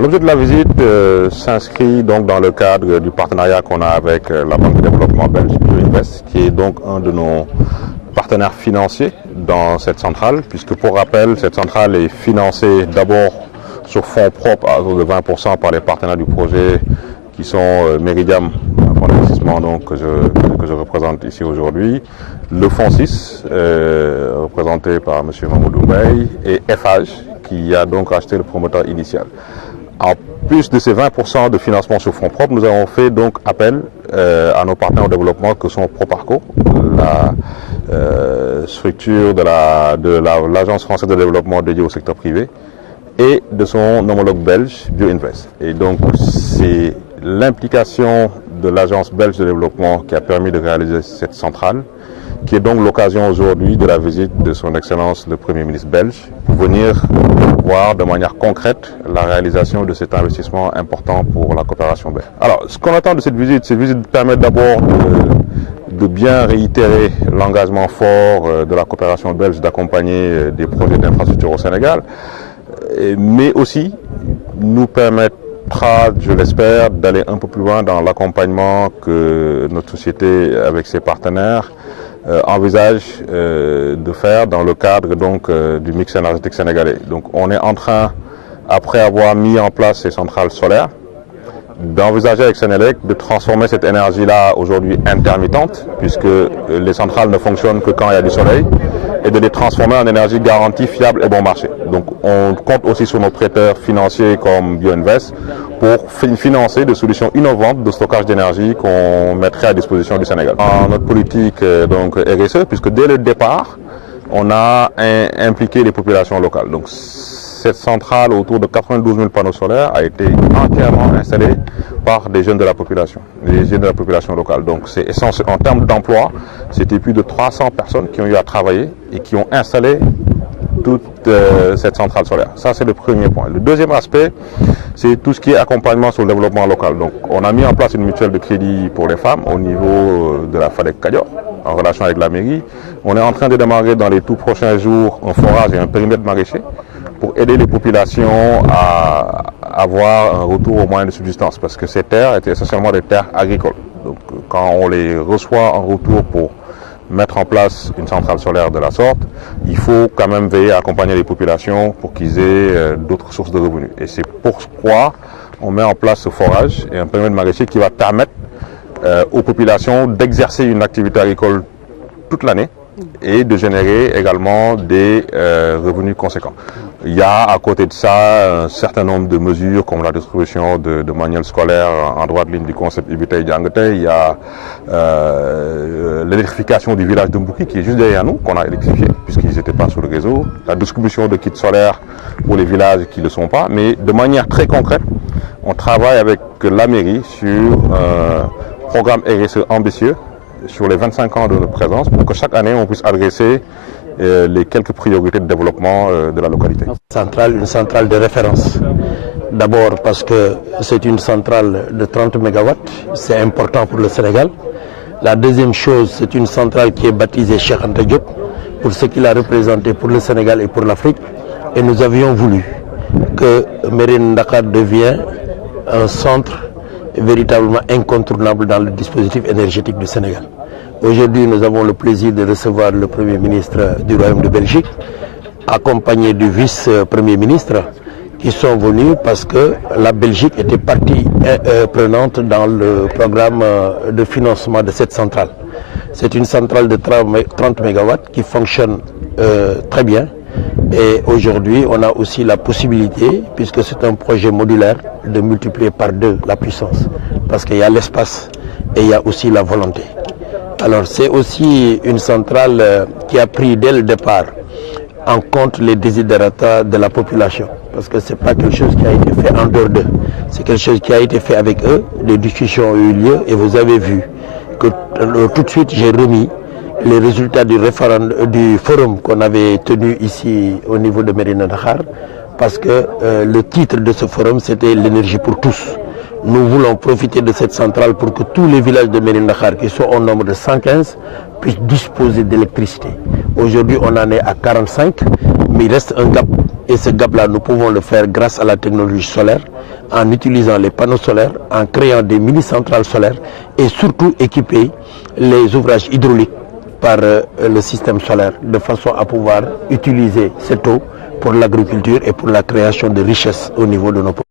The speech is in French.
L'objet de la visite s'inscrit donc dans le cadre du partenariat qu'on a avec la Banque de développement belge BioInvest, qui est donc un de nos partenaires financiers dans cette centrale, puisque pour rappel, cette centrale est financée d'abord sur fonds propres à hauteur de 20% par les partenaires du projet qui sont Meridiam, un fonds d'investissement donc, que je représente ici aujourd'hui, le fonds 6, représenté par M. Mamoudou Mbaye, et FH, qui a donc acheté le promoteur initial. En plus de ces 20% de financement sur fonds propres, nous avons fait donc appel à nos partenaires au développement que sont Proparco, la structure de l'Agence française de développement dédiée au secteur privé, et de son homologue belge, BioInvest. Et donc c'est l'implication de l'Agence belge de développement qui a permis de réaliser cette centrale, qui est donc l'occasion aujourd'hui de la visite de son Excellence le Premier ministre belge, pour venir voir de manière concrète la réalisation de cet investissement important pour la coopération belge. Alors, ce qu'on attend de cette visite permet d'abord de bien réitérer l'engagement fort de la coopération belge d'accompagner des projets d'infrastructure au Sénégal, mais aussi nous permettra, je l'espère, d'aller un peu plus loin dans l'accompagnement que notre société, avec ses partenaires, envisage de faire dans le cadre donc du mix énergétique sénégalais. Donc on est en train, après avoir mis en place ces centrales solaires, d'envisager avec Sénélec de transformer cette énergie-là aujourd'hui intermittente, puisque les centrales ne fonctionnent que quand il y a du soleil, et de les transformer en énergie garantie, fiable et bon marché. Donc on compte aussi sur nos prêteurs financiers comme BioInvest pour financer des solutions innovantes de stockage d'énergie qu'on mettrait à disposition du Sénégal. Dans notre politique donc RSE, puisque dès le départ, on a impliqué les populations locales. Donc cette centrale, autour de 92 000 panneaux solaires, a été entièrement installée par des jeunes de la population, des jeunes de la population locale. Donc c'est essentiel. En termes d'emploi, c'était plus de 300 personnes qui ont eu à travailler et qui ont installé toute cette centrale solaire. Ça, c'est le premier point. Le deuxième aspect, c'est tout ce qui est accompagnement sur le développement local. Donc on a mis en place une mutuelle de crédit pour les femmes au niveau de la FADEC Kadior, en relation avec la mairie. On est en train de démarrer dans les tout prochains jours un forage et un périmètre maraîcher pour aider les populations à avoir un retour aux moyens de subsistance, parce que ces terres étaient essentiellement des terres agricoles. Donc quand on les reçoit en retour pour mettre en place une centrale solaire de la sorte, il faut quand même veiller à accompagner les populations pour qu'ils aient d'autres sources de revenus. Et c'est pourquoi on met en place ce forage et un périmètre maraîcher qui va permettre aux populations d'exercer une activité agricole toute l'année et de générer également des revenus conséquents. Il y a à côté de ça un certain nombre de mesures comme la distribution de manuels scolaires en droite ligne du concept Ibitei Diangate. Il y a l'électrification du village de Mbouki qui est juste derrière nous, qu'on a électrifié puisqu'ils n'étaient pas sur le réseau. La distribution de kits solaires pour les villages qui ne le sont pas. Mais de manière très concrète, on travaille avec la mairie sur un programme RSE ambitieux sur les 25 ans de notre présence pour que chaque année on puisse adresser les quelques priorités de développement de la localité. Une centrale de référence. D'abord parce que c'est une centrale de 30 MW, c'est important pour le Sénégal. La deuxième chose, c'est une centrale qui est baptisée Cheikh Anta Diop pour ce qu'il a représenté pour le Sénégal et pour l'Afrique. Et nous avions voulu que Mérina Dakhar devienne un centre véritablement incontournable dans le dispositif énergétique du Sénégal. Aujourd'hui, nous avons le plaisir de recevoir le Premier ministre du Royaume de Belgique, accompagné du vice-premier ministre, qui sont venus parce que la Belgique était partie prenante dans le programme de financement de cette centrale. C'est une centrale de 30 MW qui fonctionne très bien. Et aujourd'hui, on a aussi la possibilité, puisque c'est un projet modulaire, de multiplier par 2 la puissance. Parce qu'il y a l'espace et il y a aussi la volonté. Alors c'est aussi une centrale qui a pris dès le départ en compte les desiderata de la population. Parce que ce n'est pas quelque chose qui a été fait en dehors d'eux. C'est quelque chose qui a été fait avec eux. Des discussions ont eu lieu et vous avez vu que tout de suite j'ai remis les résultats du forum qu'on avait tenu ici au niveau de Mérina Dakhar, parce que le titre de ce forum c'était l'énergie pour tous. Nous voulons profiter de cette centrale pour que tous les villages de Mérina Dakhar, qui sont au nombre de 115, puissent disposer d'électricité. Aujourd'hui on en est à 45, mais il reste un gap, et ce gap-là nous pouvons le faire grâce à la technologie solaire, en utilisant les panneaux solaires, en créant des mini-centrales solaires et surtout équiper les ouvrages hydrauliques par le système solaire de façon à pouvoir utiliser cette eau pour l'agriculture et pour la création de richesses au niveau de nos populations.